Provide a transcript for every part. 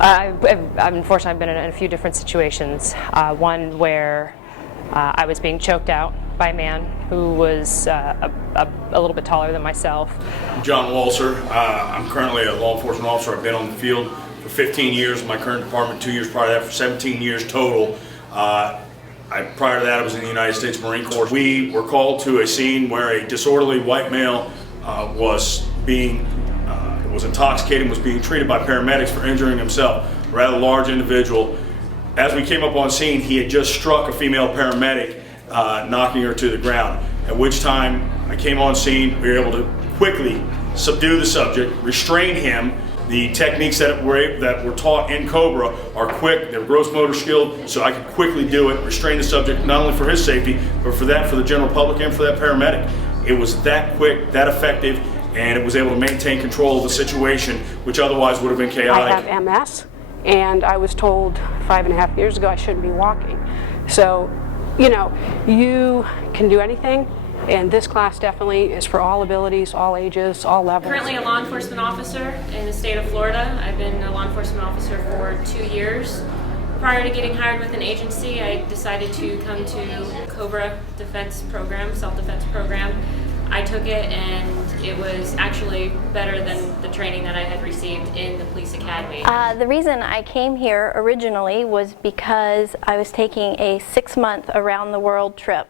Unfortunately, I've been in a few different situations. One where I was being choked out by a man who was a little bit taller than myself. John Walser. I'm currently a law enforcement officer. I've been on the field for 15 years in my current department, 2 years prior to that for 17 years total. Prior to that, I was in the United States Marine Corps. We were called to a scene where a disorderly white male was intoxicated and was being treated by paramedics for injuring himself. A rather large individual. As we came up on scene, he had just struck a female paramedic, knocking her to the ground. At which time I came on scene, we were able to quickly subdue the subject, restrain him. The techniques that were taught in Cobra are quick, they're gross motor skilled, so I could quickly do it, restrain the subject, not only for his safety, but for the general public and for that paramedic. It was that quick, that effective, and it was able to maintain control of the situation, which otherwise would have been chaotic. I have MS, and I was told 5.5 years ago I shouldn't be walking. So, you know, you can do anything, and this class definitely is for all abilities, all ages, all levels. Currently a law enforcement officer in the state of Florida. I've been a law enforcement officer for 2 years. Prior to getting hired with an agency, I decided to come to Cobra-Defense program, self-defense program. I took it, and it was actually better than the training that I had received in the police academy. The reason I came here originally was because I was taking a 6-month around the world trip,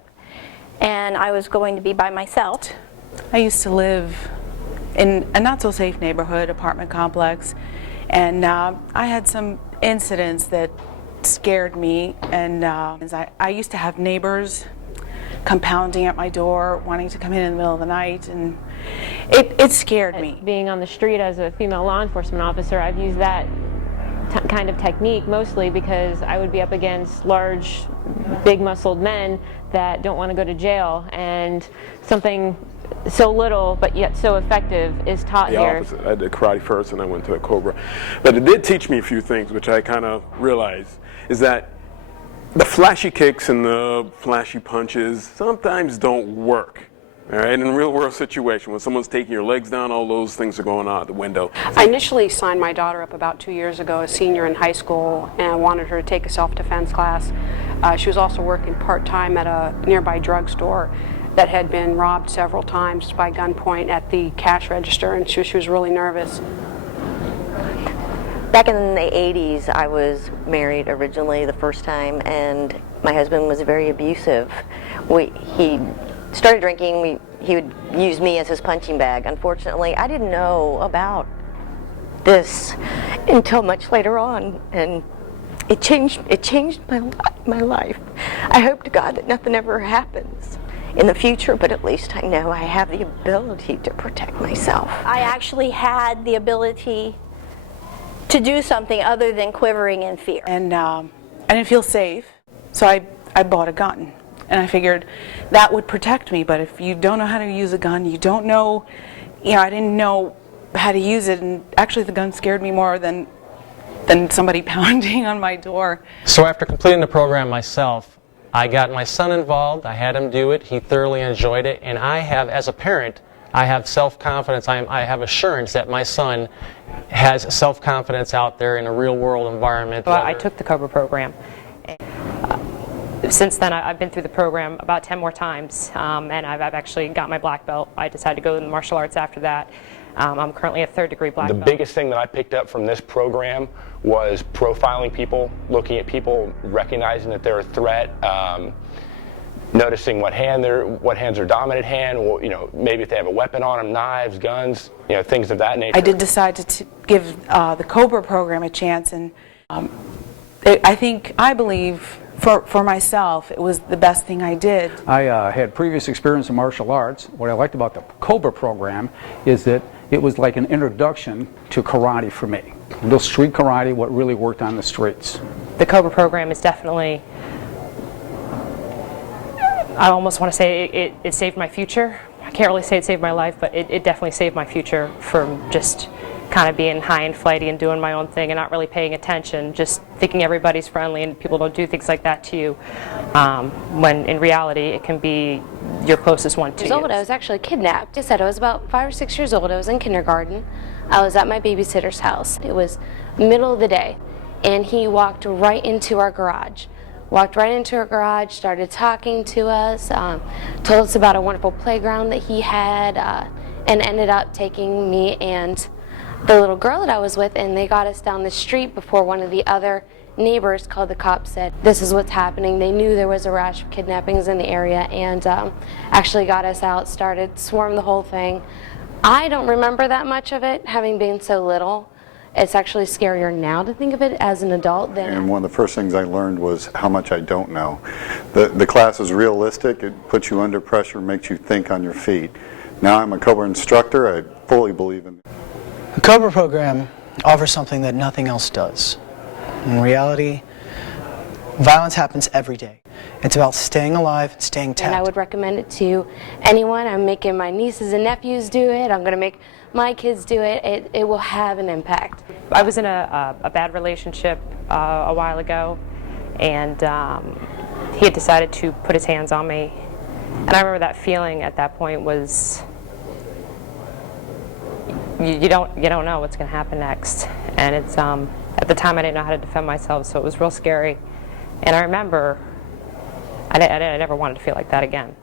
and I was going to be by myself. I used to live in a not so safe neighborhood, apartment complex, and I had some incidents that scared me, and I used to have neighbors compounding at my door, wanting to come in the middle of the night, and it scared me. Being on the street as a female law enforcement officer, I've used that kind of technique mostly because I would be up against large, big-muscled men that don't want to go to jail, and something so little but yet so effective is taught here. The opposite. I did karate first and I went to a Cobra. But it did teach me a few things, which I kind of realized, is that the flashy kicks and the flashy punches sometimes don't work. All right, in a real world situation, when someone's taking your legs down, all those things are going out the window. I initially signed my daughter up about 2 years ago, a senior in high school, and wanted her to take a self-defense class. She was also working part-time at a nearby drugstore that had been robbed several times by gunpoint at the cash register, and she was really nervous. Back in the 80s, I was married originally the first time, and my husband was very abusive. He started drinking. He would use me as his punching bag. Unfortunately, I didn't know about this until much later on, and it changed my life. I hope to God that nothing ever happens in the future, but at least I know I have the ability to protect myself. I actually had the ability to do something other than quivering in fear. And I didn't feel safe, so I bought a gun. And I figured that would protect me, but if you don't know how to use a gun, you don't know, I didn't know how to use it, and actually the gun scared me more than somebody pounding on my door. So after completing the program myself, I got my son involved. I had him do it. He thoroughly enjoyed it, and I have, as a parent, I have self-confidence. I have assurance that my son has self-confidence out there in a real-world environment. Well, I took the Cobra program. Since then, I've been through the program about 10 more times, and I've actually got my black belt. I decided to go in the martial arts after that. I'm currently a third-degree black belt. The biggest thing that I picked up from this program was profiling people, looking at people, recognizing that they're a threat, noticing what hands are dominant hand, maybe if they have a weapon on them, knives, guns, things of that nature. I did decide to give the Cobra program a chance, and I believe for myself it was the best thing I did. I had previous experience in martial arts. What I liked about the Cobra program is that it was like an introduction to karate for me. Little street karate, what really worked on the streets. The Cobra program is definitely, I almost want to say it saved my future. I can't really say it saved my life, but it definitely saved my future from just kind of being high and flighty and doing my own thing and not really paying attention, just thinking everybody's friendly and people don't do things like that to you, when in reality it can be your closest one to you. I was actually kidnapped. I said I was about 5 or 6 years old. I was in kindergarten. I was at my babysitter's house. It was middle of the day, and he walked right into our garage. Started talking to us, told us about a wonderful playground that he had, and ended up taking me and the little girl that I was with, and they got us down the street before one of the other neighbors called the cops, said this is what's happening. They knew there was a rash of kidnappings in the area, and actually got us out, swarmed the whole thing. I don't remember that much of it, having been so little. It's actually scarier now to think of it as an adult than... And one of the first things I learned was how much I don't know. The class is realistic. It puts you under pressure, makes you think on your feet. Now I'm a Cobra instructor. I fully believe in it. The Cobra program offers something that nothing else does. In reality, violence happens every day. It's about staying alive and staying tapped. And I would recommend it to anyone. I'm making my nieces and nephews do it. I'm going to make my kids do it. It will have an impact. I was in a bad relationship a while ago, and he had decided to put his hands on me. And I remember that feeling at that point was, you don't know what's going to happen next. And it's at the time I didn't know how to defend myself, so it was real scary. And I remember I never wanted to feel like that again.